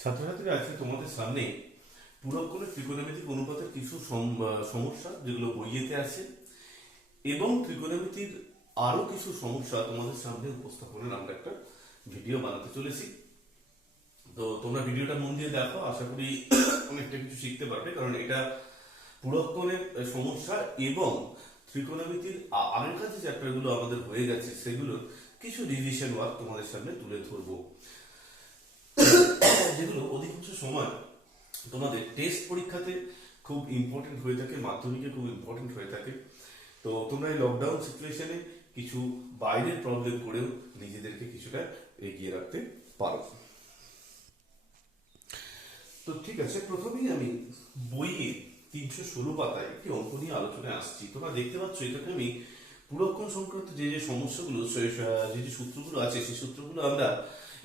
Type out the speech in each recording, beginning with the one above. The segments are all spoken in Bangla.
ছাত্রছাত্রীরা আজকে তোমাদের সামনে পুরক্ষণের ত্রিকোণমিতিক অনুপাতের কিছু সমস্যা যেগুলো বইয়েতে আছে এবং ত্রিকোণমিতির আরো কিছু সমস্যা তোমাদের সামনে উপস্থাপনের আমরা একটা ভিডিও বানাতে চলেছি। তো তোমরা ভিডিওটা মন দিয়ে দেখো, আশা করি অনেকটা কিছু শিখতে পারবে, কারণ এটা পুরক্ষণের সমস্যা এবং ত্রিকোণমিতির আগেরকার যে চ্যাপ্টারগুলো আমাদের হয়ে গেছে সেগুলোর কিছু রিভিশন ওয়ার্ক তোমাদের সামনে তুলে ধরবো, যেগুলো অধিকাংশ সময় তোমাদের টেস্ট পরীক্ষাতে খুব ইম্পর্টেন্ট হয়ে থাকে, মাধ্যমিকে খুব ইম্পর্টেন্ট হয়ে থাকে। তো তোমরা এই লকডাউন সিচুয়েশনে কিছু বাইরের প্রবলেম করেও নিজেদেরকে কিছুটা এগিয়ে রাখতে পারো। তো ঠিক আছে, প্রথমেই আমি বইয়ে 316 পাতায় একটি অঙ্ক নিয়ে আলোচনায় আসছি। তোমরা দেখতে পাচ্ছ এটাকে আমি পুরক্ষণ সংক্রান্ত যে যে সমস্যাগুলো, যে যে সূত্রগুলো আছে সেই সূত্রগুলো আমরা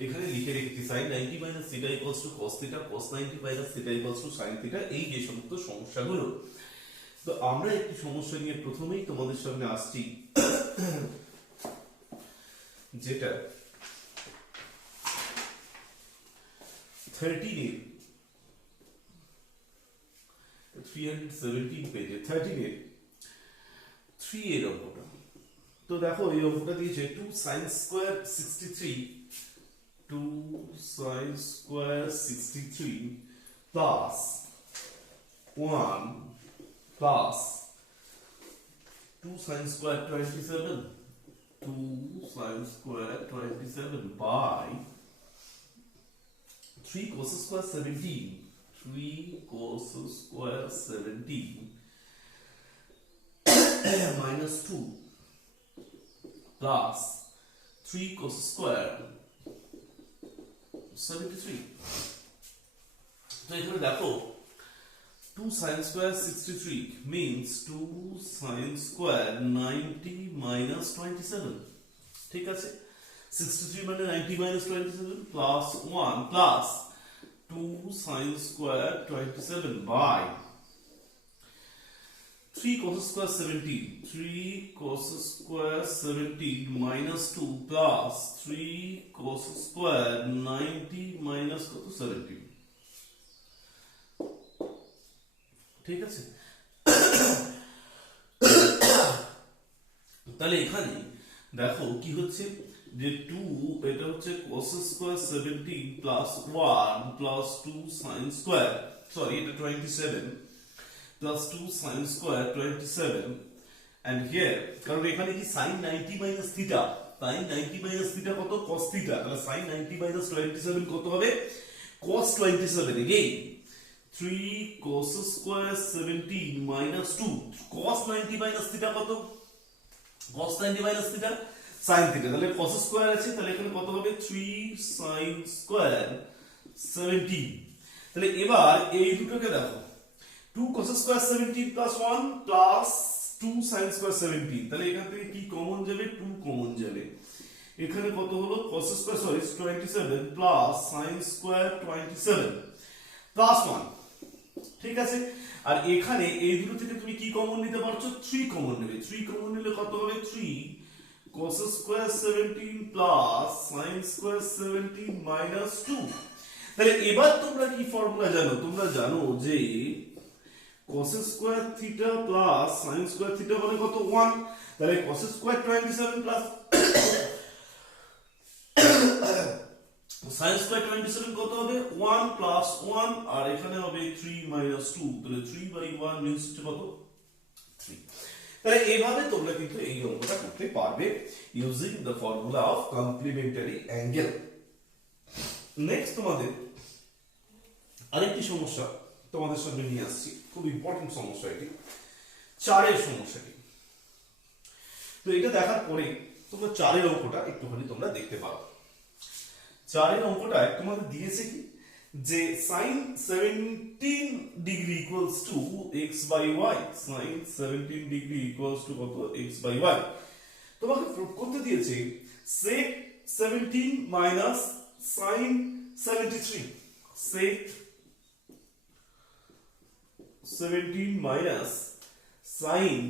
এখানে লিখে রেখেছি। sin 90 minus theta equals to cos theta, cos 90 minus theta equals to sin theta, এই যে সমস্ত সমস্যাগুলো। তো আমরা একটি সমস্যা নিয়ে প্রথমেই তোমাদের সামনে আসছি, যেটা 317 পেজে 13 এর 3 এর অঙ্কটা। তো দেখো এই অঙ্কটা দিয়েছে 2 sin square 63 plus 1 plus 2 sin square 27 by 3 cos square 17 minus 2 plus 3 cos square 73। তো এখানে দেখো 2 sin square 63 means 2 sin square 90 minus 27, ঠিক আছে। 63 মানে 90 minus 27 plus 1 plus 2 sin square 27 by 3 cos square 17 minus 2 plus 3 cos square 90 minus 17, ঠিক আছে। তাহলে এখানে দেখো কি হচ্ছে, যে 2 এটা হচ্ছে cos square 17 plus 1 plus 2 sin square, sorry এটা 27 plus 2 sin square 27, and here কারণ এখানে কি sin 90 minus theta, sin 90 minus theta কত, cos theta, তাহলে sin 90 minus 27 কত হবে, cos 27, again 3 cos square 17 minus 2 cos 90 minus theta কত, cos 90 minus theta sin theta, তাহলে cos square আছে, তাহলে এখানে কত হবে 3 sin square 17। তাহলে এবার এই দুটোকে দেখো 2 cos square 17 plus 1 plus 2 sin square 17, তাহলে এখান থেকে কি কমন যাবে, 2 কমন যাবে। এখানে কত হলো cos square 27 plus sin square 27 plus 1, ঠিক আছে। আর এখানে এই দুটো থেকে তুমি কি কমন নিতে পারছো, 3 কমন নেবে। 3 কমন নিলে কত হবে 3 cos square 17 plus sin square 17 minus 2। তাহলে এবার তোমরা কি ফর্মুলা জানো, তোমরা জানো যে cos square theta plus sin square theta মানে কত, 1, তাহলে cos square 27 plus sin square 27 কত হবে, 1 plus 1, আর এখানে হবে 3 minus 2, তাহলে 3 by 1 means কত, 3। তাহলে এইভাবে তোমরা কিন্তু এই অঙ্কটা করতে পারবে using the formula of complimentary angle. Next তোমাদের আরেকটি সমস্যা তোমাদের সামনে নিয়ে আসছি, খুব ইম্পর্টেন্ট সমস্যা এটি, 4 এর সমস্যাটি। তো এটা দেখার পরে তোমরা 4 এর অঙ্কটা একটুখানি তোমরা দেখতে পারো। 4 এর অঙ্কটায় তোমাদের দিয়েছে কি, যে sin 17 degree equals to x by y, sin 17 degree equals to কত, x বাই y। তোমাকে প্রুফ করতে দিয়েছে sec 17 minus sin 73, sec 17 minus sin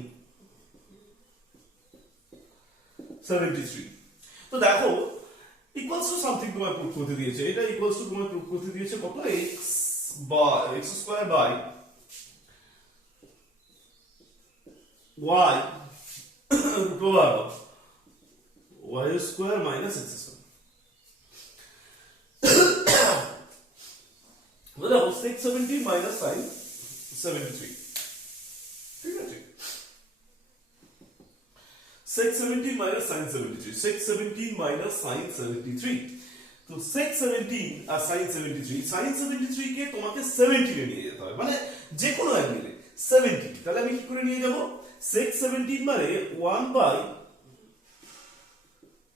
73। তো দেখো ইকুয়ালস টু সামথিং তোমায় প্রুফ করতে দিয়েছে, এটা ইকুয়ালস টু তোমায় প্রুফ করতে দিয়েছে কত, x বা x square by y root over y square minus x square. দেখো 617 মাইনাস sin 73, ঠিক আছে, 617 minus sin 73, 617 minus sin 73, তো 617 আর sin 73, sin 73 কে তোমাকে 70 এ নিয়ে যেতে হবে, মানে যে কোনো অ্যাঙ্গেলে 70। তাহলে আমি কি করে নিয়ে যাব, 617 মানে 1 বাই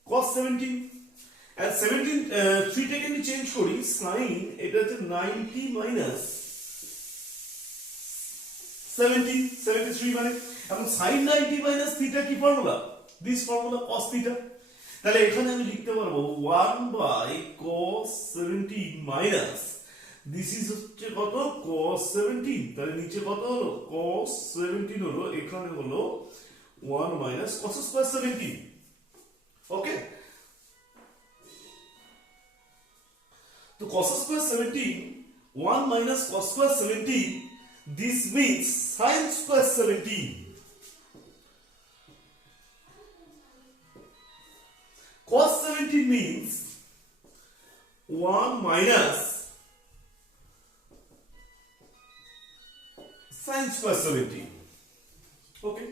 cos 17, and 17 3 টাকে আমি চেঞ্জ করি, sin এটা হচ্ছে 90 মাইনাস 70, 73 মানে এখন sin 90 মাইনাস থিটা কি formula, this formula cos theta. তাহলে এখানে আমি লিখতে পারবো 1 by cos 17 minus this is হচ্ছে কত, cos 17, তাহলে নিচে কত হলো, cos 17 হলো, এখানে হলো 1 মাইনাস cos স্কয়ার 17। ওকে, তো cos square 17 1 minus cos square 17, this means sin square 17, cos 17 means 1 minus sin square 17. Okay,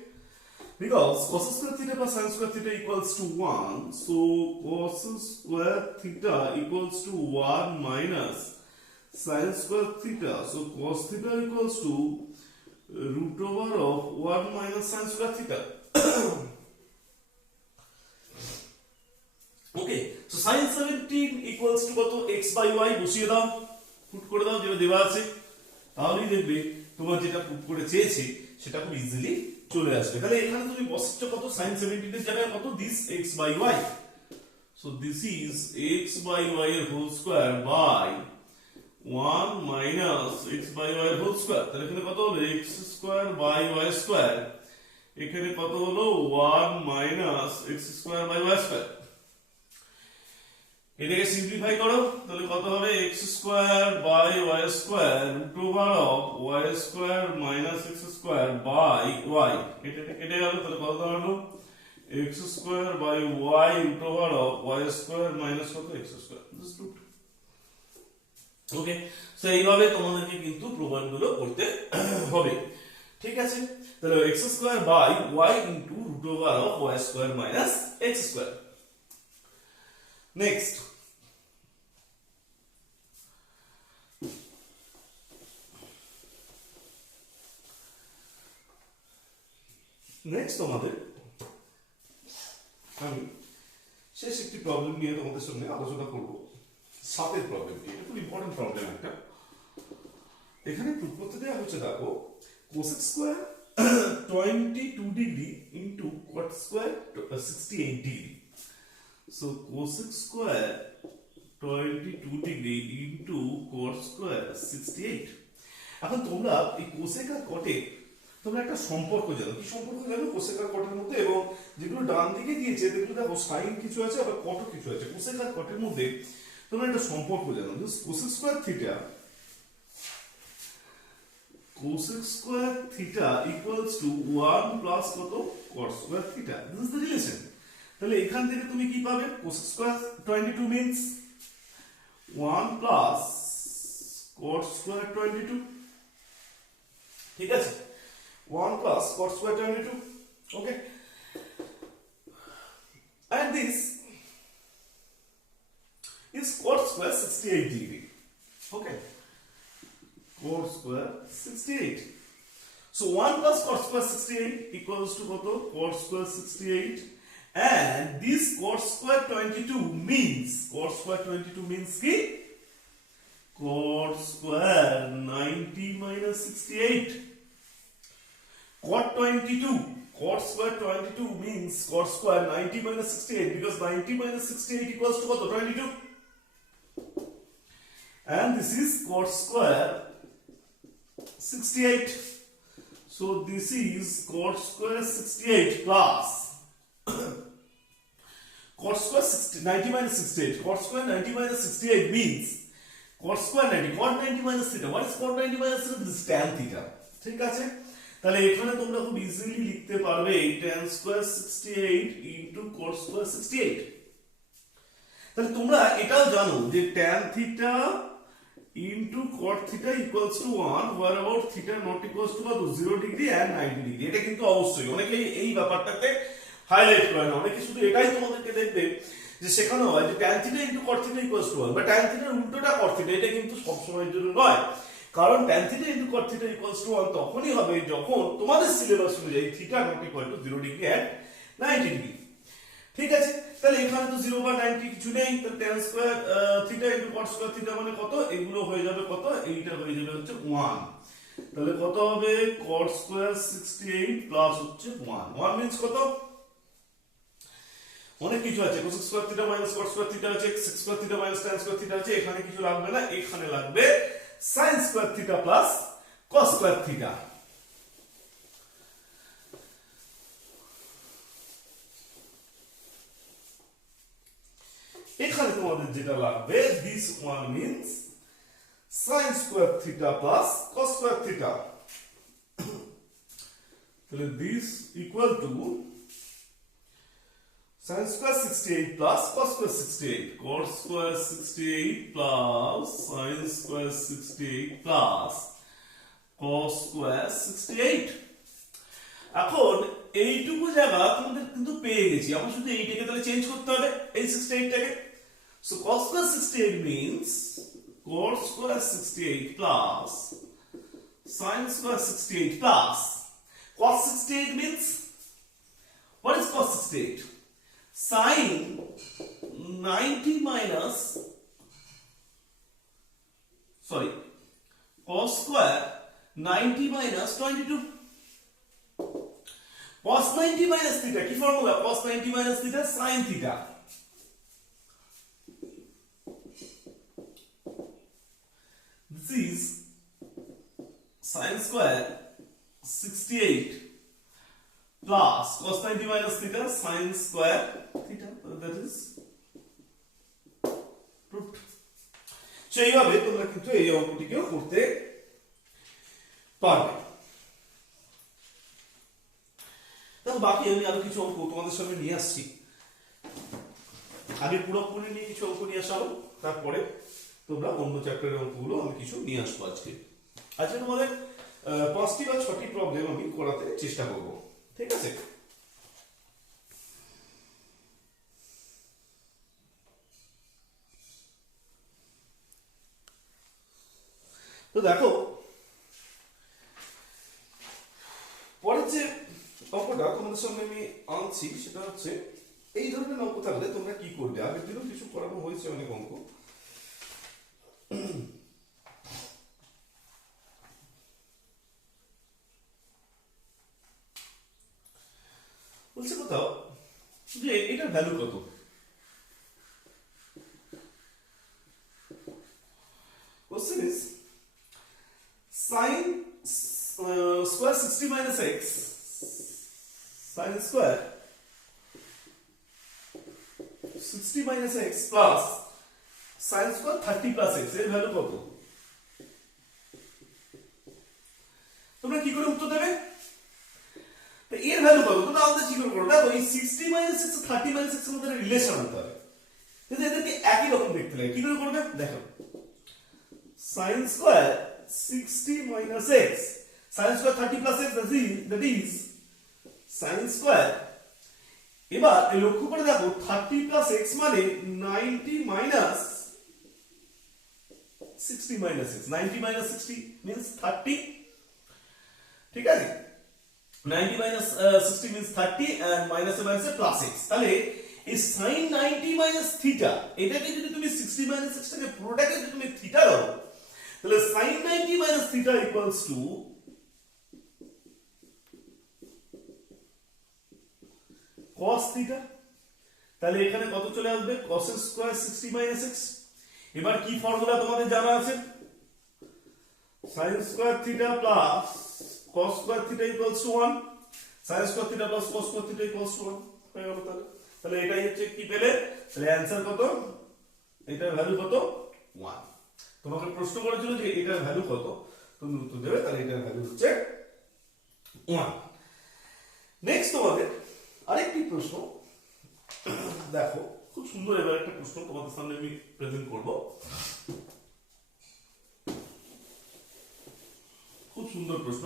because cos square theta plus sin square theta equals to 1, so cos square theta equals to 1 minus sin square theta, so cos theta equals to root over of 1 minus sin square theta. Okay, so sin 17 equals to কত, x by y বসিয়ে দাও, পুট করে দাও যেটা দেওয়া আছে, তাহলেই দেখবে তোমার যেটা পুট করে চেয়েছে সেটা খুব ইজিলি চলে আসবে। তাহলে এখানে তুমি বসাচ্ছ কত, sin 17 এর জায়গায় কত, this x by y, so this is x by y এর whole square by 1 minus x by y এর হোল স্কয়ার, তাহলে এখানে কত হলো, x square by y square, এখানে কত হলো 1 minus x square by y square. এটাকে সিম্পলিফাই করো, তাহলে কত হবে, x square by y square root over of y square minus x square by y, এটা কেটে গেল, তাহলে কত দাঁড়ালো, x square by y root over of y square minus কত, x square, this root. Okay, so এইভাবে তোমাদেরকে কিন্তু প্রমাণগুলো করতে হবে, ঠিক আছে। তাহলে x square by y into root over of y square minus x square. Next, তোমাদের আমি শেষ একটি প্রবলেম নিয়ে তোমাদের সঙ্গে আলোচনা করব, 7 প্রবলেম, এটা খুব ইম্পর্টেন্ট প্রবলেম একটা। এখানে প্রুফ করতে দেওয়া হচ্ছে, দেখো cosec square 22 degree into cot square 68 degree, so cosec square 22 degree into cot square 68। এখন তোমরা এই cosec আর cot এ তোমরা একটা সম্পর্ক জানো, কি সম্পর্ক জানো cosec আর cot এর মধ্যে, এবং যেগুলো ডান দিকে দিয়েছে দেখো, দেখো sin কিছু আছে আবার cot কিছু আছে, cosec আর cot এর মধ্যে তোমরা একটা সম্পর্ক জানো, cosec square theta, cosec square theta equals to 1 plus কত, cot square theta, this is the relation. তাহলে এখান থেকে তুমি কি পাবে, cosec square 22 means 1 plus cot square 22, ঠিক আছে, 1 plus cot square 22, okay, and this is cot square 68 degree, okay, cot square 68, so 1 plus cot square 68 equals to what, cot square 68, and this cot square 22 means, cot square 22 means ki cot square 90 minus 68, cot 22, cot square 22 means cot square 90 minus 68, because 90 minus 68 equals to what, 22, and this is cot square 68, so this is cot square 68 plus cot square 90 minus 68. Cot square 90 minus 68 means cot square 90. Cot 90 minus theta. What is cot 90 minus theta? This is tan theta. ঠিক আছে, তাহলে এখানে তোমরা খুব ইজিলি লিখতে পারবে tan square 68 into cot square 68. তাহলে তোমরা এটাও জানো যে tan theta into cot theta equals to 1 where about theta not equals to 0 degree and 90 degree. এটা কিন্তু অবশ্যই অনেকেই এই ব্যাপারটাকে হাইলাইট করে না, অনেকে শুধু এটাই তোমাদেরকে দেখবে যে সেখানে হয় যে tan theta into cot theta equals to 1 বা tan theta উল্টোটা cot theta, এটা কিন্তু সব সময়ের জন্য নয়, কারণ tan theta into cot theta equals to 1 তখনই হবে যখন তোমাদের সিলেবাস অনুযায়ী theta not equal to 0 degree and 90 degree. ঠিক আছে, তাহলে এখানে তো 0 বা 90 কিছু নেই, তাহলে tan square theta into cot square theta মানে কত, এগুলো হয়ে যাবে কত, এইটা হয়ে যাবে হচ্ছে 1, তাহলে কত হবে cot square 68 প্লাস হচ্ছে 1, 1 means কত, অনেক কিছু আছে, cos square theta minus cot square theta আছে, sec square theta minus tan square theta আছে, এখানে কিছু লাগবে না, এখানে লাগবে sin square theta plus cos square theta. এখানে তোমাদের যেটা লাগবে this one means sin square theta plus cos square theta. তাহলে this equal to sin square 68 plus cos square 68, cos square 68 plus sin square 68 plus cos square 68. এখন এইটুকু জায়গা তোমাদের কিন্তু পেয়ে গেছি, আমরা শুধু এইটাকে তাহলে চেঞ্জ করতে হবে এই 68 টাকে। So cos square 68 means cos square 68 plus sin square 68 plus cos 68 means what is cos 68? Sin 90 minus cos square 90 minus 22. Cos 90 minus theta কি formula, cos 90 minus theta sin theta. This is sin square 68 plus cos 90 minus theta sin square theta, that is proved. সেইভাবে তোমরা কিন্তু এই অঙ্কটিকেও করতে পারবে। তাহলে বাকি আমি আরো কিছু অঙ্ক তোমাদের সামনে নিয়ে আসছি, আগে পুরোপুরি নিয়ে কিছু অঙ্ক নিয়ে আসা, তারপরে তোমরা অন্য চ্যাপ্টারের অঙ্কগুলো আমি কিছু নিয়ে আসবো। আজকে তোমাদের 5টি বা 6টি প্রবলেম আমি করাতে চেষ্টা করব, ঠিক আছে? তো দেখো পরের যে অঙ্কটা তোমাদের সামনে আমি আনছি সেটা হচ্ছে এই ধরনের অঙ্ক থাকলে তোমরা কি করবে। আগের দিনও কিছু করানো হয়েছে অনেক অঙ্ক। বলছে কোথাও যে এটার ভ্যালু কত, question is sin square 60 minus x sin square 60 minus x plus sin square 30 plus x এর ভ্যালু কত? তোমরা কি করে উত্তর দেবে? তো এর ভ্যালু কত তোমরা আলাদা কি করে করো, দেখো এই 60 minus x 30 minus x এর মধ্যে রিলেশন আনতে হবে, কিন্তু এদেরকে একই রকম দেখতে লাগে। কি করে করবে দেখো, sin square 60 minus x sin square 30 plus x, that is sin square। এবার লক্ষ্য করে দেখো 30 plus x মানে 90 minus 60 minus x, 90 minus 60 means 30, ঠিক আছে? 90 minus 60 means 30 and minus minus plus x, তাহলে এই sin 90 minus theta এটাকে যদি তুমি 60 minus x টাকে পুরোটাকে যদি তুমি থিটা দাও, তাহলে sin 90 minus theta equals to cos theta। তাহলে এখানে কত চলে আসবে, cos square 60 minus x। এবার কি ফর্মুলা তোমাদের জানা আছে, sin square theta plus cos square theta equals to 1, sin square theta plus cos square theta equals to 1 হয়ে গেল। তাহলে এটাই হচ্ছে কি পেলে, তাহলে অ্যান্সার কত, এটার ভ্যালু কত 1। তোমাকে প্রশ্ন করেছিল যে এটার ভ্যালু কত, তুমি উত্তর দেবে তাহলে এটার ভ্যালু হচ্ছে 1। নেক্সট তোমাদের আরেকটি প্রশ্ন দেখো, খুব সুন্দর এবার একটা প্রশ্ন তোমাদের সামনে আমি প্রেজেন্ট করব। খুব সুন্দর প্রশ্ন,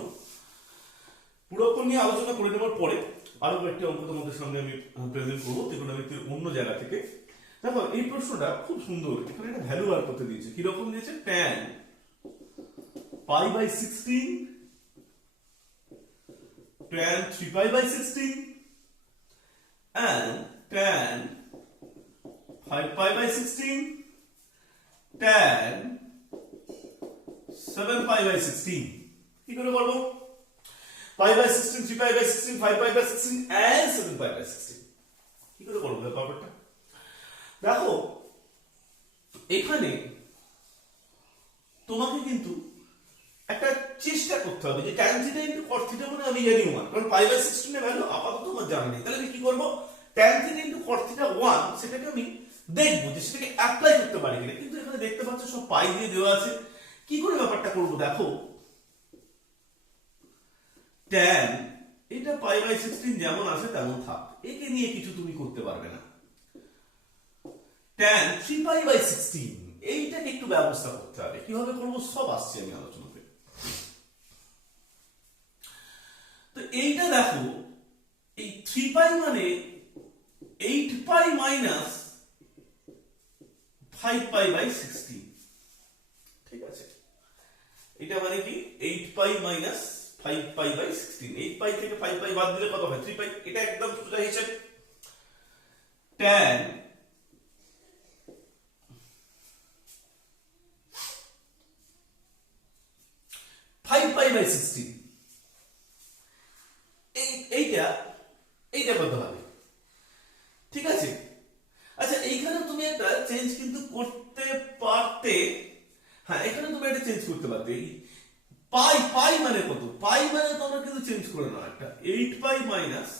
পুরো অঙ্ক নিয়ে আলোচনা করে নেওয়ার পরে আরো কয়েকটি অঙ্ক তোমাদের সামনে আমি প্রেজেন্ট করবো ত্রিকোণমিতির অন্য জায়গা থেকে। দেখো এই প্রশ্নটা খুব সুন্দর, এখানে একটা ভ্যালু বার করতে দিয়েছে, কিরকম দিয়েছে, tan π/16 tan 3π/16 and tan 5π/16 tan 7π/16। কি করে করবো, π/16 3π/16 5π/16 and 7π/16 কি করে করবো ব্যাপারটা। দেখো এখানে তোমাকে কিন্তু একটা চেষ্টা করতে হবে যে tan θ * cos θ মানে আমি জানি 1, কারণ π/16 এর ভ্যালু আপাতত আমার জানা নেই। তাহলে আমি কি করব, tan θ * cos θ 1 সেটাকে আমি দেখবো যে সেটাকে অ্যাপ্লাই করতে পারি কিনা, কিন্তু এখানে দেখতে পাচ্ছ সব পাই দিয়ে দেওয়া আছে। কি করে ব্যাপারটা করব, দেখো tan এটা π/16 যেমন আছে তেমন থাক, একে নিয়ে কিছু তুমি করতে পারবে না। tan 3π/16 এইটাকে একটু ব্যবস্থা করতে হবে, কিভাবে করব সব আসছে আমি আলোচনাতে। তো এইটা দেখো, এই 3π মানে 8π মাইনাস 5π/16, ঠিক আছে, এটা মানে কি 8π মাইনাস 5π/16, 8π থেকে 5π বাদ দিলে কত হয় 3π, এটা একদম সোজা হিসাব। tan 5π/16 এইটা এইটা কত হবে, ঠিক আছে। আচ্ছা এইখানে তুমি একটা চেঞ্জ কিন্তু করতে পারতে, হ্যাঁ এখানে তুমি একটা চেঞ্জ করতে পারতে, পাই পাই মানে কত, পাই মানে তোমরা কিন্তু চেঞ্জ করে নাও একটা 8π মাইনাস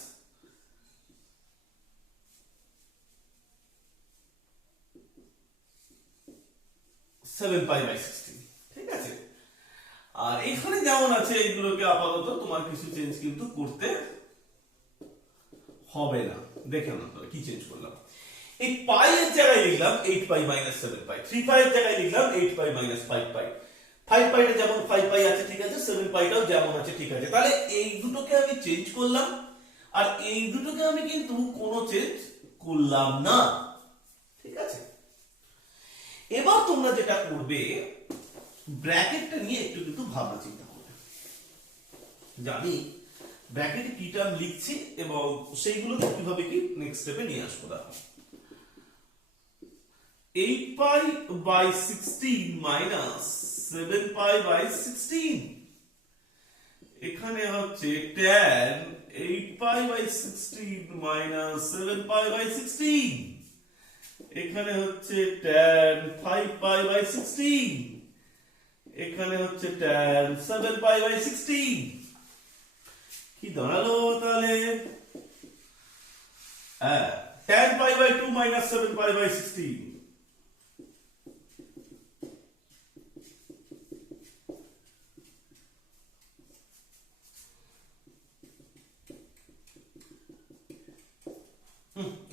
7π/16, ঠিক আছে। আর এখানে যেমন আছে এইগুলোকে আপাতত তোমার কিছু চেঞ্জ কিন্তু করতে হবে না। দেখে নাও তাহলে কি চেঞ্জ করলাম, এই পাই এর জায়গায় লিখলাম 8π মাইনাস 7π, 3π এর জায়গায় লিখলাম 8π মাইনাস 5π, 5π টা যেমন 5π আছে ঠিক আছে, 7π টাও যেমন আছে ঠিক আছে। তাহলে এই দুটোকে আমি চেঞ্জ করলাম, আর এই দুটোকে আমি কিন্তু কোনো চেঞ্জ করলাম না, ঠিক আছে। এবার তোমরা যেটা করবে, ব্র্যাকেটটা নিয়ে একটু কিন্তু ভাবনা চিন্তা করবে, জানি ব্র্যাকেটে কি টার্ম লিখছি এবং সেইগুলোকে কিভাবে কি নেক্সট স্টেপে নিয়ে আসবো। দেখো 8π/16 মাইনাস 7π/16, এখানে হচ্ছে tan 8π/16 মাইনাস 7π/16, এখানে হচ্ছে tan 5π/16, এখানে হচ্ছে tan 7π/16। কি দাঁড়ালো তাহলে, tan π/2 মাইনাস 7π/16,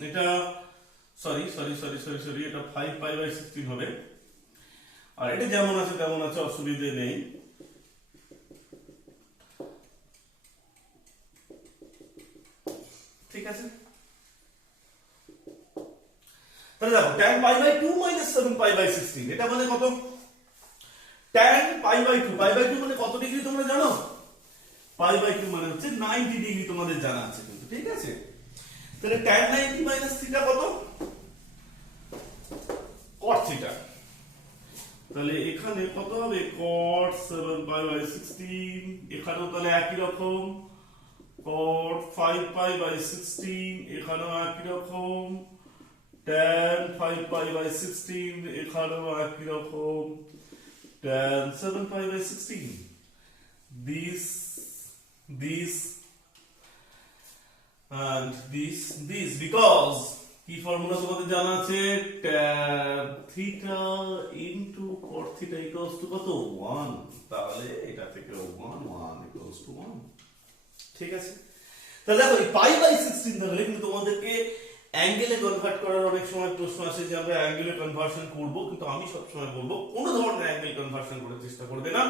এটা sorry sorry sorry sorry sorry এটা 5π/16 হবে, আর এটা যেমন আছে তেমন আছে, অসুবিধে নেই। ঠিক আছে, তাহলে দেখো tan π/2 মাইনাস 7π/16 এটা মানে কত, tan π/2, π/2 মানে কত ডিগ্রি তোমরা জানো, π/2 মানে হচ্ছে 90 ডিগ্রি, তোমাদের জানা আছে কিন্তু, ঠিক আছে। তাহলে tan 90 মাইনাস থিটা কত, cot থিটা, তাহলে এখানে কত হবে cot 7π/16, এখানেও তাহলে একই রকম cot 5π/16, এখানেও একই রকম tan 5π/16, এখানেও একই রকম tan 7π/16, this and this because কি ফর্মুলা তোমাদের জানা আছে, tan theta into cot theta equals to কত 1, তাহলে এটা থেকে 1 1 ইকুয়ালস টু 1। ঠিক আছে, তাহলে দেখো এই পাই বাই 16 ধরলে কিন্তু তোমাদেরকে অ্যাঙ্গেলে কনভার্ট করার অনেক সময় প্রশ্ন আসে যে আমরা অ্যাঙ্গেলে কনভার্সন করব, কিন্তু আমি সব সময় বলবো কোনো ধরনের অ্যাঙ্গেল কনভার্সন করার চেষ্টা করবে না।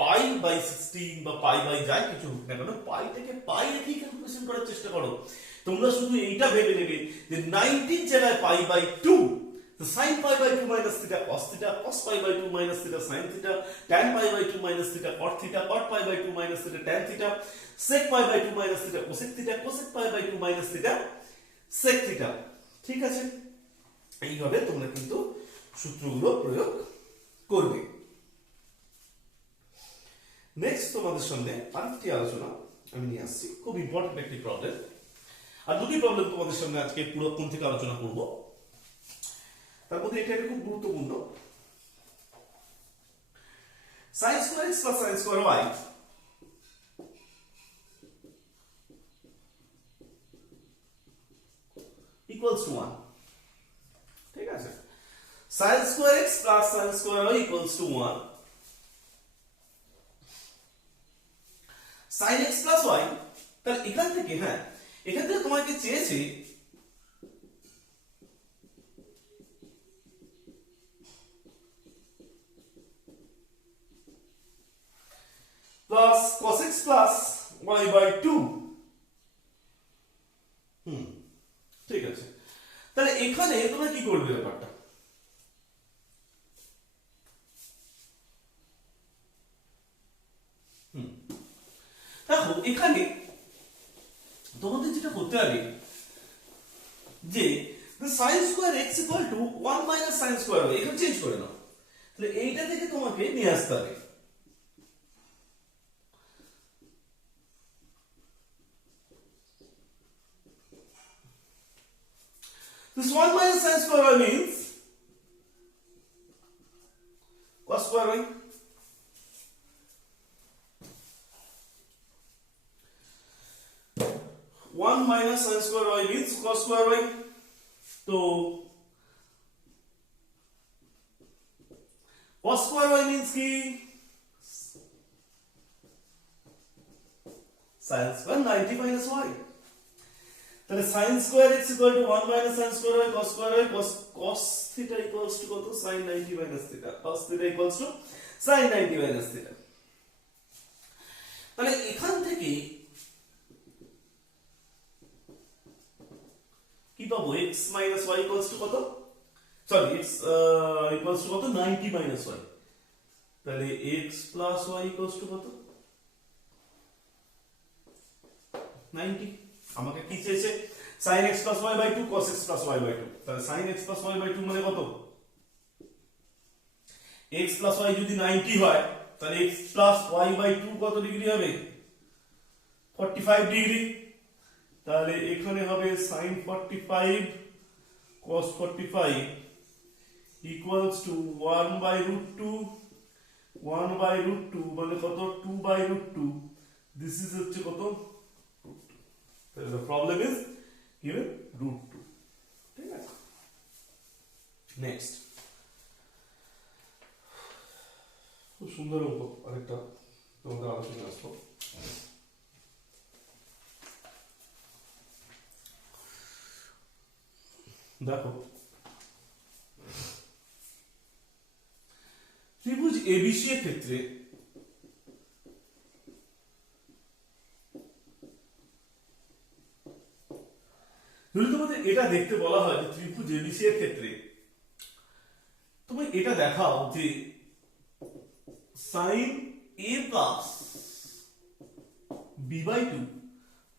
পাই বাই 16 বা পাই বাই যাই কিছু হোক না কেন, পাইটাকে পাই রেখেই ক্যালকুলেশন করার চেষ্টা করো। তোমরা শুধু এইটা ভেবে নেবে যে 19 জায়গায় পাই বাই 2, তো sin pi by 2 minus theta cos pi by 2 minus theta sin theta, tan pi by 2 minus theta cot pi by 2 minus theta tan theta, sec pi by 2 minus theta cosec pi by 2 minus theta sec theta। ঠিক আছে, এইভাবে তোমরা কিন্তু সূত্রগুলো প্রয়োগ করবে। নেক্সট তোমাদের সামনে আরেকটি আলোচনা আমি নিয়ে আসছি, খুব ইম্পর্টেন্ট একটি প্রবলেম, আর দুটি প্রবলেম তোমাদের সামনে আজকে পুরোক্ষণ থেকে আলোচনা করব। তার মধ্যে এটা খুব গুরুত্বপূর্ণ। sin square x plus sin square y equals to 1। ঠিক আছে, sin square x plus sin square y equals to 1, sin x plus y, তাহলে এখান থেকে এখান থেকে তোমাকে চেয়েছে plus cos x plus y by 2। ঠিক আছে, তাহলে এখানে তোমরা কি করবে ব্যাপারটা, দেখো এখানে তোমাদের যেটা করতে হবে যে sin square x equal to 1 minus sin square y, এখানে চেঞ্জ করে নাও। তাহলে এইটা থেকে তোমাকে নিয়ে আসতে হবে this 1 minus sin square y means cos square y, one minus sin square y means cos square y। तो cos square y means की sin square 90 minus y, তাহলে sin square x equal to 1 minus sin square y cos square y, cos theta equals to কত sin 90 minus theta, cos theta equals to sin 90 minus theta। তাহলে এখান থেকে কি পাবো, x minus y equals to কত, সরি x equals to কত 90 minus y, তাহলে x plus y equals to কত 90। আমাকে কি চেয়েছে, sin x plus y by 2 cos x plus y by 2, তাহলে sin x plus y by 2 মানে কত, x plus y যদি 90 হয় তাহলে x plus y by 2 কত ডিগ্রি হবে 45 ডিগ্রি, তাহলে এখানে হবে sin 45 cos 45 equals to 1 by root 2, 1 by root 2 মানে কত 2 by root 2, this is হচ্ছে কত root 2, the problem is given root 2। ঠিক আছে, নেক্সট খুব সুন্দর অঙ্ক আরেকটা তোমাদের আলোচনা আসবো। দেখো ত্রিভুজ এবিসি এর ক্ষেত্রে যদি তোমাদের এটা দেখতে বলা হয় যে ত্রিভুজ এবিসি এর ক্ষেত্রে তুমি এটা দেখাও যে sin a plus b by 2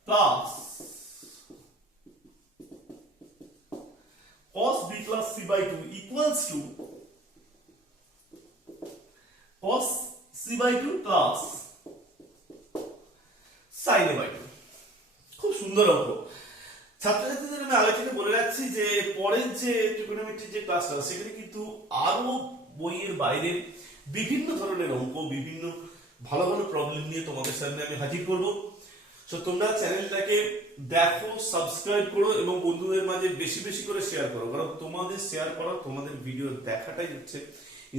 plus cos b plus c by 2 equals to cos c by 2 plus sin a by 2। খুব সুন্দর অঙ্ক। ছাত্রছাত্রীদের আমি আগে থেকে বলে রাখছি যে পরের যে ট্রিগোনোমেট্রির যে ক্লাসটা সেখানে কিন্তু আরো বইয়ের বাইরে বিভিন্ন ধরনের অঙ্ক, বিভিন্ন ভালো ভালো প্রবলেম নিয়ে তোমাদের সামনে আমি হাজির করব। সো তোমরা চ্যানেলটাকে দেখো, সাবস্ক্রাইব করো এবং বন্ধুদের মাঝে বেশি বেশি করে শেয়ার করো, কারণ তোমাদের শেয়ার করা, তোমাদের ভিডিও দেখাটাই হচ্ছে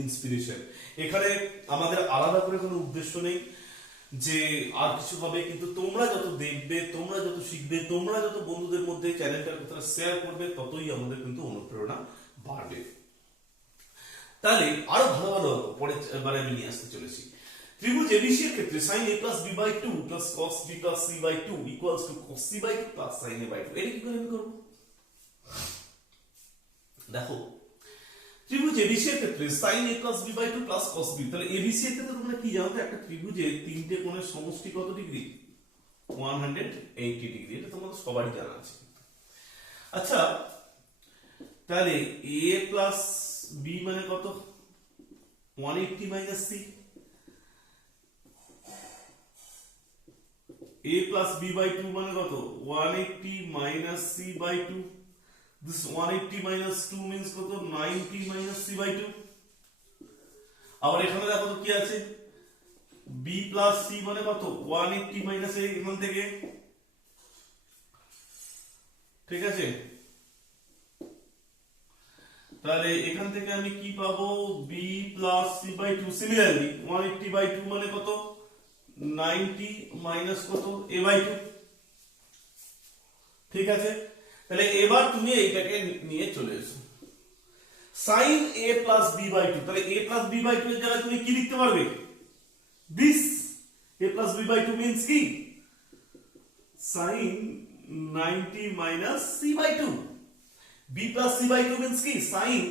ইন্সপিরেশন। এখানে আমাদের আলাদা করে কোনো উদ্দেশ্য নেই যে আর কিছু হবে, কিন্তু তোমরা যত দেখবে, তোমরা যত শিখবে, তোমরা যত বন্ধুদের মধ্যে চ্যানেলটার কথা শেয়ার করবে, ততই আমাদের কিন্তু অনুপ্রেরণা বাড়বে। তাহলে আরো ভালো ভালো পরে এবারে আমি নিয়ে আসতে চলেছি। ত্রিভুজ এবিসি এর ক্ষেত্রে sin a plus b by 2 plus cos b plus c by 2 equals to cos c by 2 plus sin a by 2। এটা কি করে আমি করব? দেখো, ত্রিভুজ এবিসি এর ক্ষেত্রে sin a plus b by 2 plus cos b, তাহলে এবিসি এর ক্ষেত্রে তোমরা কি জানো? একটা ত্রিভুজের তিনটে কোণের সমষ্টি কত ডিগ্রি? 180 ডিগ্রি। এটা তোমাদের সবারই জানা আছে। আচ্ছা, তাহলে a plus b মানে কত? 180 minus c। a plus b by 2 মানে কত? 180 minus c by 2। This 180 minus 2 means কত? 90 minus c by 2। আবার এখানে দেখো তো কি আছে? b plus c মানে কত? 180 minus a এখান থেকে, ঠিক আছে? তাহলে এখান থেকে আমি কি পাবো? b plus c by 2। Similarly 180 by 2 মানে কত? 90 মাইনাস কত? a by 2। ঠিক আছে, তাহলে এবার তুমি এইটাকে নিয়ে চলে এসো, sin a plus b by 2। তাহলে a plus b by 2 এর জায়গায় তুমি কি লিখতে পারবে? this a plus b by 2 means কি? sin 90 minus c by 2। b plus c by 2 means কি? sin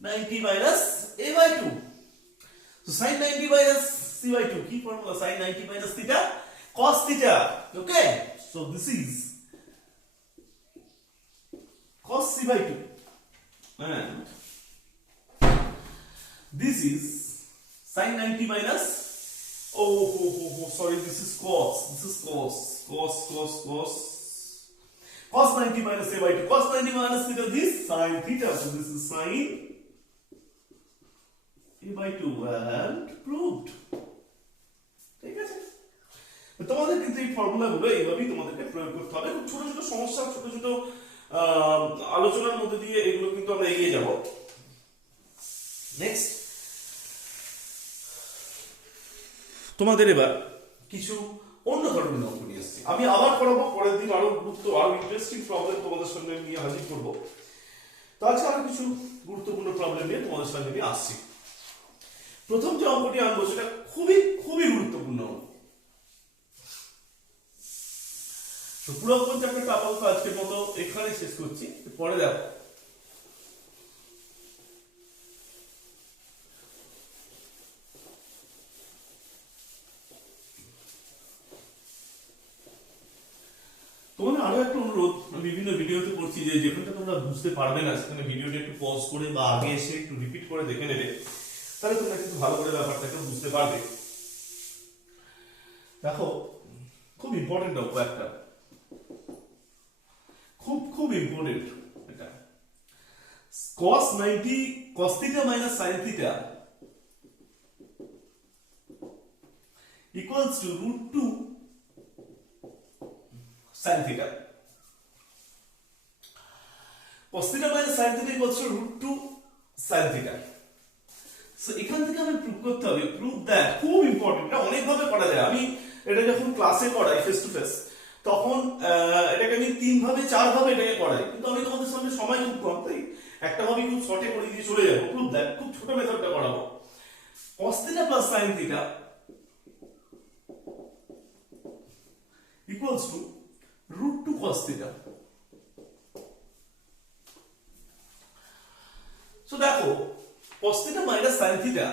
90 minus a by 2। So sin 90 minus c by 2 কি formula? sin 90 minus theta cos theta। Okay, so this is cos c by 2 and this is sin 90 minus, sorry, this is cos, cos 90 minus a by 2, cos 90 minus theta, this sin theta, so this is sin a by 2 and proved। ঠিক আছে, তোমাদের কিন্তু এই ফর্মুলাগুলো এইভাবেই তোমাদেরকে প্রয়োগ করতে হবে। খুব ছোট ছোট সমস্যা, ছোট ছোট আলোচনার মধ্যে দিয়ে এগুলো কিন্তু আমরা এগিয়ে যাব। নেক্সট, তোমাদের এবার কিছু অন্য ধরনের অঙ্ক নিয়ে এসেছি। আমি আবার পড়াবো, পরের দিন আরো ইন্টারেস্টিং প্রবলেম তোমাদের সামনে নিয়ে হাজির করবো। তো আজকে আরো কিছু গুরুত্বপূর্ণ প্রবলেম নিয়ে তোমাদের সামনে নিয়ে আসছি। প্রথম যে অঙ্কটি আনবো সেটা খুবই খুবই গুরুত্বপূর্ণ অঙ্ক। তো পুরো চ্যাপ্টারটা আপাতত আজকের মতো এখানে শেষ করছি, পরে দেখো। তোমাদের আরো একটা অনুরোধ, বিভিন্ন ভিডিওতে করছি যে যেখানটা তোমরা বুঝতে পারবে না সেখানে ভিডিওটা একটু পজ করে বা আগে এসে একটু রিপিট করে দেখে নেবে, তাহলে তোমরা কিন্তু ভালো করে ব্যাপারটাকে বুঝতে পারবে। দেখো, খুব ইম্পর্টেন্ট অঙ্ক একটা, খুব ইম্পর্টেন্ট এটা। cos 90 cos theta minus sin theta equals to √2 sin theta। cos theta minus sin theta equals to √2 sin theta। So এখান থেকে আমি প্রুভ করতে হবে, প্রুভ দ্যাট, খুব ইম্পর্টেন্ট, এটা অনেক ভাবে করা যায়। আমি এটা যখন ক্লাসে করাই ফেস টু ফেস, তখন এটাকে আমি 3 ভাবে 4 ভাবে এটাকে করাই, কিন্তু আমি তোমাদের সামনে সময় খুব কম, তাই একটা ভাবে খুব শর্টে করে দিয়ে চলে যাবো। প্রুভ দ্যাট, খুব ছোট মেথডটা করাবো। cos theta plus sin theta equals to √2 cos theta। So দেখো, cos theta minus sin theta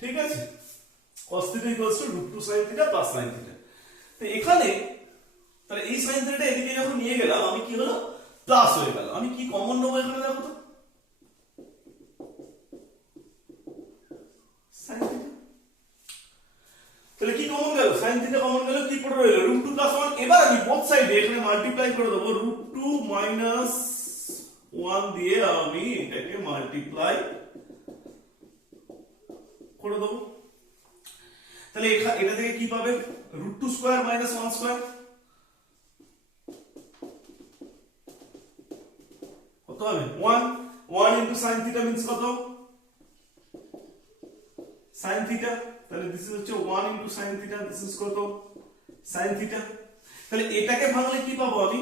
ঠিক আছে, cos theta equals to √2 sin theta plus sin theta। তো এখানে তাহলে এই sin theta এদিকে যখন নিয়ে গেলাম, আমি কি হলো? প্লাস হয়ে গেল। আমি কি কমন নেবো এখানে? দেখো তো, sin theta। তাহলে কি কমন গেল? sin sin থিটা কমন গেল, কি পড়ে রইল √2 + 1। এবার আমি বোথ সাইডে এখানে মাল্টিপ্লাই করে দেব, √2 - 1 দিয়ে আমি এটাকে মাল্টিপ্লাই করে দেব। তাহলে এটা থেকে কি পাবে, √2² - 1² কত হবে 1 1 into sin theta means কত sin theta, তাহলে দিস ইজ হচ্ছে 1 into sin theta, this is কত sin theta। তাহলে এটাকে ভাঙলে কি পাবো আমি,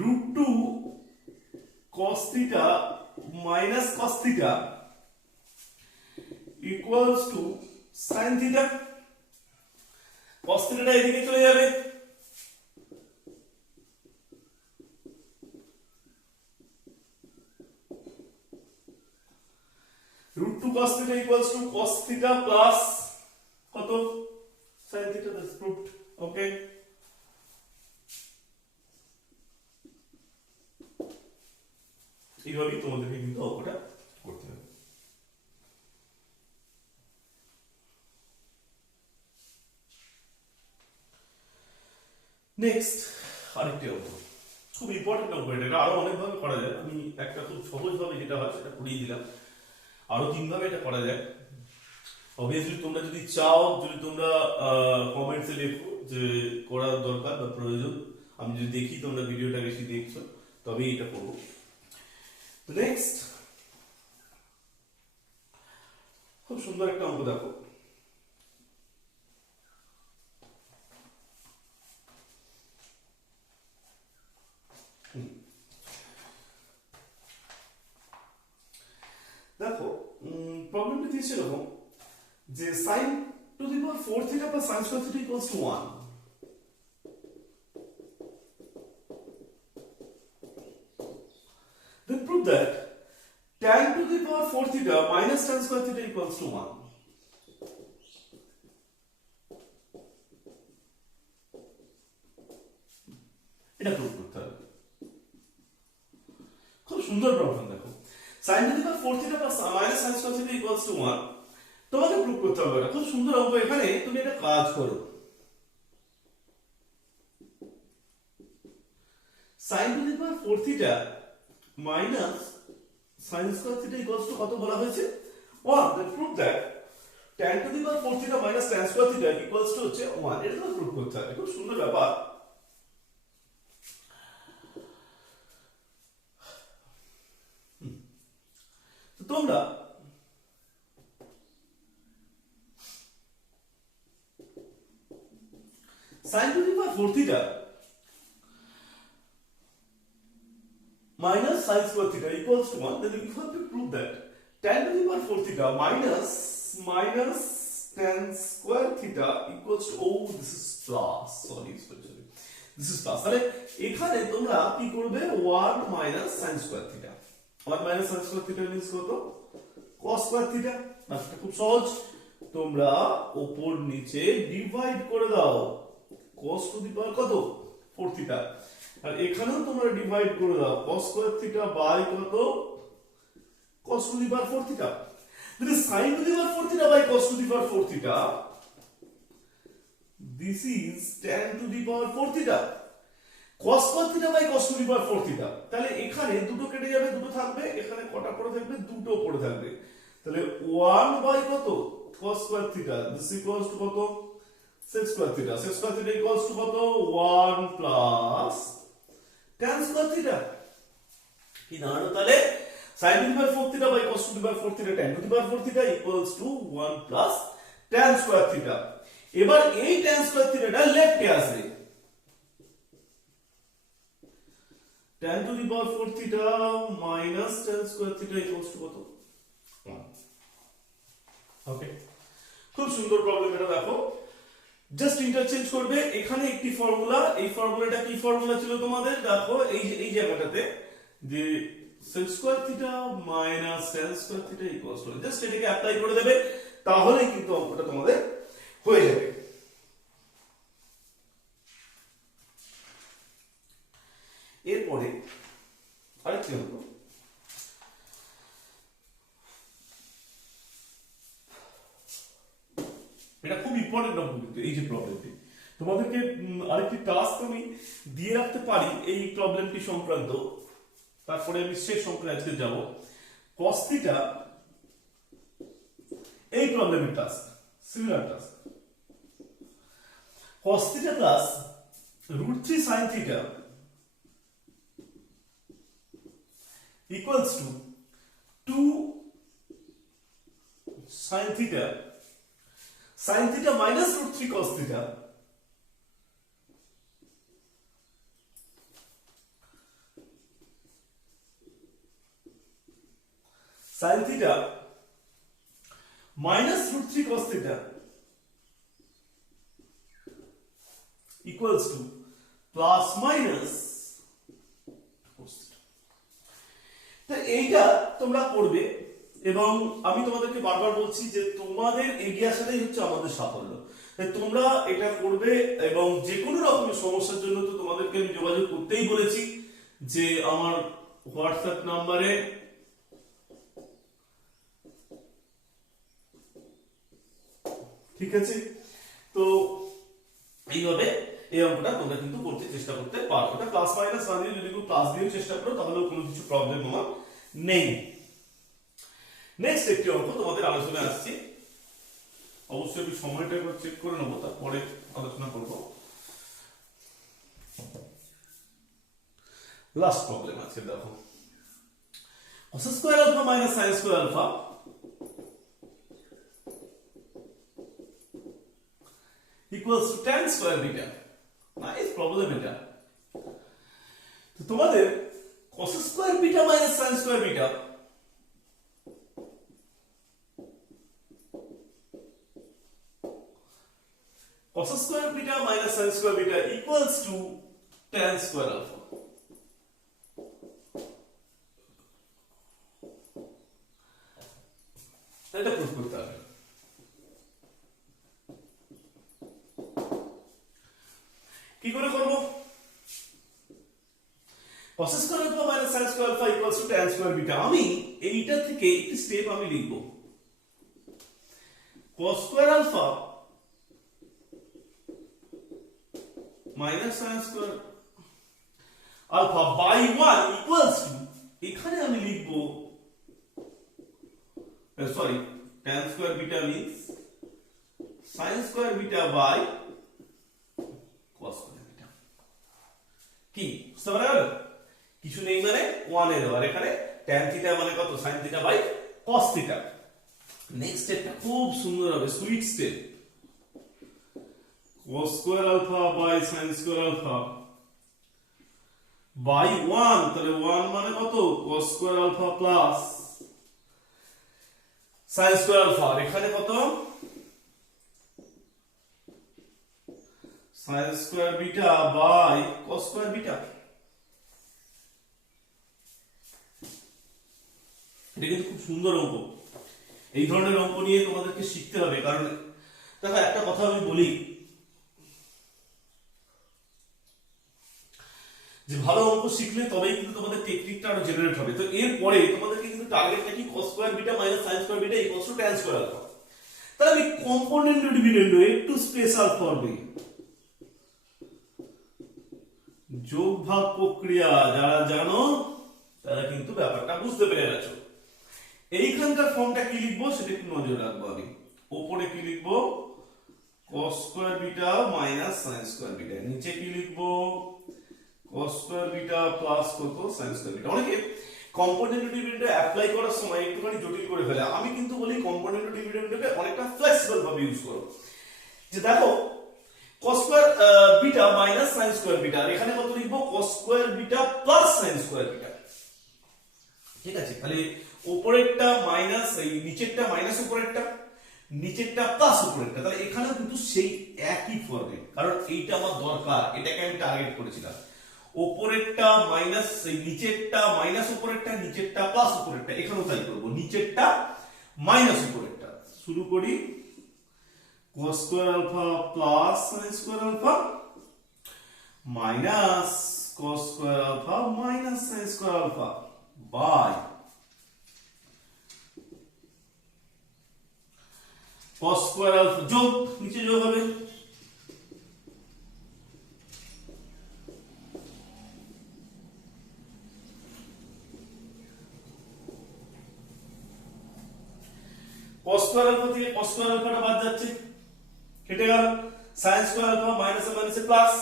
√2 cos theta minus cos theta equals to sin theta। cos theta টা এদিকে চলে যাবে, √2 cos theta equals to cos theta plus কত sin theta, that's proved। okay, এইভাবেই তোমাদেরকে কিন্তু অঙ্কটা করতে হবে। নেক্সট আরেকটি অঙ্ক, খুব ইম্পর্টেন্ট অঙ্ক, এটা আরো অনেক ভাবে করা যায়, আমি একটা খুব সহজ ভাবে যেটা হয় সেটা করিয়ে দিলাম, আরো তিন ভাবে এটা করা যায়। অবভিয়াসলি তোমরা যদি চাও, যদি তোমরা কমেন্টসে লেখো যে করার দরকার বা প্রয়োজন, আমি যদি দেখি তোমরা ভিডিওটা বেশি দেখছো তবেই এটা করবো। নেক্সট খুব সুন্দর একটা অঙ্ক দেখো, দেখো প্রবলেমটা দিয়েছে এরকম যে sin to the power 4 theta plus sin square theta equals to 1। Then prove that tan to the power 4 theta minus tan square theta equals to 1। এটা প্রুভ করতে হবে, খুব সুন্দর প্রবলেম। দেখো sin to the power 4 theta plus minus sin square theta equals to 1, তোমাকে প্রুভ করতে হবে। এটা খুব সুন্দর অঙ্ক, এখানে তুমি একটা কাজ করো, sin to the power 4 theta minus sin square theta equals to কত বলা হয়েছে 1। then prove that tan to the power 4 theta minus tan square theta equals to হচ্ছে 1। এটা তো প্রুভ করতে হবে, খুব সুন্দর ব্যাপার। তো তোমরা sin to the power 4 theta minus sin square theta equals to 1, then you have to prove that tan to the power 4 theta minus tan square theta equals to, oh this is plus, sorry this is plus। তাহলে এখানে তোমরা কি করবে, 1 minus sin square theta, 1 minus sin square theta means কত cos square theta। এটা খুব সহজ, তোমরা উপর নিচে ডিভাইড করে দাও, cos to the power কত 4 theta, আর এখানেও তোমরা ডিভাইড করে দাও cos square theta বাই কত cos to the power 4 theta। then sin to the power 4 theta by cos to the power 4 theta, this is tan to the power 4 theta cos square theta by cos to the power 4 theta। তাহলে এখানে দুটো কেটে যাবে, দুটো থাকবে, এখানে কটা পড়ে থাকবে, দুটো পড়ে থাকবে। তাহলে 1 বাই কত cos square theta, this equals to কত sec square theta, sec square theta equals to কত 1 plus tan square theta। কি দাঁড়ালো তাহলে, sin to the power 4 theta by cos to the power 4 theta tan to the power 4 theta equals to 1 plus tan square theta। এবার এই tan square theta টা লেফটে আসবে, tan to the power 4 theta minus tan square theta equals to কত 1। ওকে, খুব সুন্দর প্রবলেম এটা। দেখো জাস্ট ইন্টারচেঞ্জ করবে, এখানে একটি ফর্মুলা, এই ফর্মুলাটা কি ফর্মুলা ছিল তোমাদের, দেখো এই জায়গাটাতে যে sec square theta minus tan square theta equals to, just এটাকে অ্যাপ্লাই করে দেবে, তাহলেই কিন্তু অঙ্কটা তোমাদের হয়ে যাবে। এরপরে আরেকটি অঙ্ক, এটা খুব ইম্পর্টেন্ট অঙ্ক কিন্তু এই যে প্রবলেমটি তোমাদেরকে আরেকটি টাস্ক আমি দিয়ে রাখতে পারি এই প্রবলেমটি সংক্রান্ত, তারপরে আমি শেষ অঙ্কে আজকে যাব। cos থিটা এই প্রবলেমের task, similar task. cos theta plus √3 sin theta equals to 2 sin theta minus √3 cos theta sin theta minus √3 cos theta equals to plus minus cos theta। তো এইটা তোমরা করবে এবং আমি তোমাদেরকে বারবার বলছি যে তোমাদের এগিয়ে আসাটাই হচ্ছে আমাদের সাফল্য। তোমরা এটা করবে এবং যে কোনো রকমের সমস্যার জন্য তো তোমাদেরকে আমি যোগাযোগ করতেই বলেছি যে আমার হোয়াটসঅ্যাপ নাম্বারে ঠিক আছে। তো এইভাবে এই অঙ্কটা তোমরা কিন্তু করতে চেষ্টা করতে পারো। এটা প্লাস মাইনাস না দিয়ে যদি প্লাস দিয়েও চেষ্টা করো তাহলেও কোনো কিছু প্রবলেম আমার নেই। নেক্সট একটি অঙ্ক তোমাদের আলোচনায় আসছি, অবশ্যই আমি সময়টা একবার চেক করে নেবো তারপরে আলোচনা করব। লাস্ট প্রবলেম আছে, দেখো cos square alpha minus sin square alpha equals to tan square beta. Nice problem এটা। তো তোমাদের cos square beta minus sin square beta cos square beta minus sin square beta equals to tan square alpha। এটা প্রুফ করতে হবে। কি করে করব? cos square alpha minus sin square alpha equals to tan square beta। আমি এইটা থেকে একটি স্টেপ আমি লিখব, cos square alpha minus sin square alpha by 1 equals to, এখানে আমি লিখব sorry tan square beta means sin square beta by cos square beta। কি বুঝতে পারলে? কিছু নেই মানে 1 এর আর এখানে tan theta মানে কত sin theta by cos theta। Next স্টেপটা খুব সুন্দর হবে, sweet step, cos square alpha by sin square alpha by 1, তাহলে 1 মানে কত cos square alpha plus sin square alpha, এখানে কত sin square beta by cos square beta। এটা কিন্তু খুব সুন্দর অঙ্ক, এই ধরনের অঙ্ক নিয়ে তোমাদেরকে শিখতে হবে। কারণ দেখো একটা কথা আমি বলি যে ভালো অঙ্ক শিখলে তবেই কিন্তু তোমাদের টেকনিকটা আরো জেনারেট হবে। তো এরপরে তোমাদেরকে কিন্তু টার্গেটটা কি cos square beta minus sin square beta equals to tan square alpha. তাহলে আমি কম্পোনেন্ট ডিভিডেন্ড একটু স্পেশাল ফর্মে যোগ ভাগ প্রক্রিয়া যারা জানো তারা কিন্তু ব্যাপারটা বুঝতে পেরে গেছো। এইখানকার ফর্মটা কি লিখবো সেটা একটু নজর রাখবো। আমি উপরে কি লিখবো cos square beta minus sin square beta, নিচে কি লিখবো cos স্কয়ার বিটা প্লাস কত sin স্কয়ার বিটা। অনেকে কম্পোনেন্ট ডিভিডেন্ড অ্যাপ্লাই করার সময় একটুখানি জটিল করে ফেলে। আমি কিন্তু বলি কম্পোনেন্ট ডিভিডেন্ডকে অনেকটা ফ্লেক্সিবল ভাবে ইউজ করো। যে দেখো cos square beta minus sin square beta, আর এখানে কত লিখবো cos square beta plus sin square beta. ঠিক আছে, তাহলে উপরেরটা মাইনাস, এই নিচেরটা মাইনাস উপরেরটা, নিচেরটা প্লাস উপরেরটা। তাহলে এখানেও কিন্তু সেই একই ফর্মে, কারণ এইটা আমার দরকার, এটাকে আমি টার্গেট করেছিলাম। উপরেরটা মাইনাস, এই নিচেরটা মাইনাস উপরেরটা, নিচেরটা প্লাস উপরেরটা, এখানেও তাই করবো, নিচেরটা মাইনাস উপরেরটা। শুরু করি cos square alpha plus sin square alpha minus cos square alpha minus sin square alpha by cos square alpha যোগ নিচে যোগ হবে cos স্কয়ার আলফা থেকে cos স্কয়ার আলফাটা বাদ যাচ্ছে কেটে গেল sin স্কয়ার আলফা মাইনাসে মাইনাসে প্লাস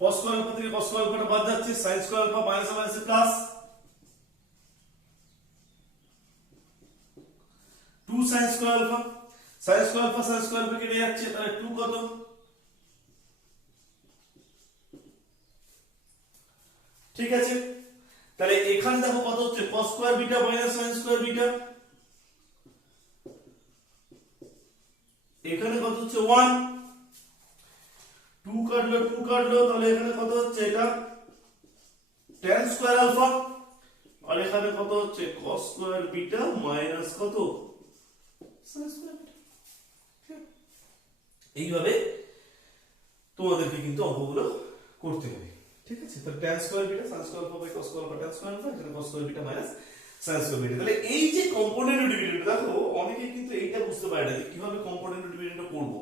cos স্কয়ার আলফা থেকে cos স্কয়ার আলফাটা বাদ যাচ্ছে sin স্কয়ার আলফা মাইনাসে মাইনাসে plus 2 sin square alpha sin square alpha কেটে যাচ্ছে তাহলে 2 কত ঠিক আছে তাহলে এখানে দেখো কত হচ্ছে cos square beta minus sin square beta এখানে কত হচ্ছে 1 2 কাটলো তাহলে এখানে কত হচ্ছে এটা tan স্কয়ার আলফা আর এখানে কত হচ্ছে cos স্কয়ার বিটা মাইনাস কত sin স্কয়ার বিটা এইভাবে তোমাদেরকে কিন্তু অঙ্কগুলো করতে হবে ঠিক আছে তো tan square beta sin square alpha by cos square alpha tan square alpha এখানে cos square beta minus sin square beta তাহলে এই যে কম্পোনেন্ট ডিভিডেন্ড দেখো অনেকে কিন্তু এইটা বুঝতে পারে না যে কিভাবে কম্পোনেন্ট ডিভিডেন্ড করব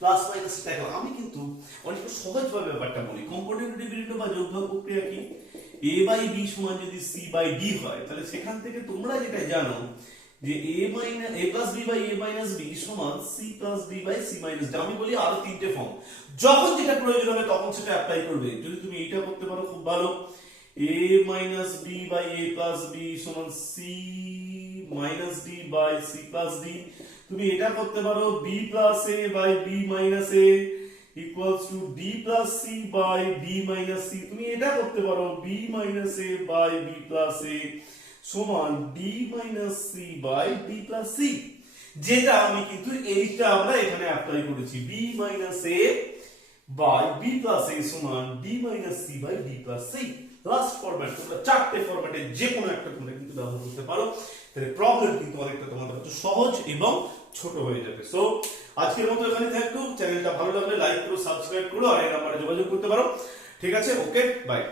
প্লাস মাইনাস দেখো আমি কিন্তু অনেক সহজভাবে ব্যাপারটা বলি কম্পোনেন্ট ডিভিডেন্ড বা যোগফল প্রক্রিয়া কি a বাই b সমান যদি c বাই d হয় তাহলে সেখান থেকে তোমরা যেটা জানো যে a plus b by a minus b সমান c plus d by c minus d আমি বলি আরো তিনটে ফর্ম যখন যেটা প্রয়োজন হবে তখন সেটা অ্যাপ্লাই করবে যদি তুমি এইটা করতে পারো খুব ভালো a minus b by a plus b সমান c minus d by c plus d তুমি এটা করতে পারো b plus a by b minus a equals to d plus c by d minus c তুমি এটা করতে পারো b minus a by b plus a সমান d minus c by d plus c যেটা আমি কিন্তু এইটা আমরা এখানে অ্যাপ্লাই করেছি b minus a by b plus a সমান d minus c by d plus c last format তোমরা চারটে ফরম্যাটে যে কোনো একটা তোমরা কিন্তু ব্যবহার করতে পারো তাহলে প্রবলেম কিন্তু অনেকটা তোমাদের কাছে সহজ এবং ছোট হয়ে যাবে সো আজকের মতো এখানে থাকতো চ্যানেলটা ভালো লাগলে লাইক করো সাবস্ক্রাইব করো আর এই নম্বরে যোগাযোগ করতে পারো ঠিক আছে ওকে বাই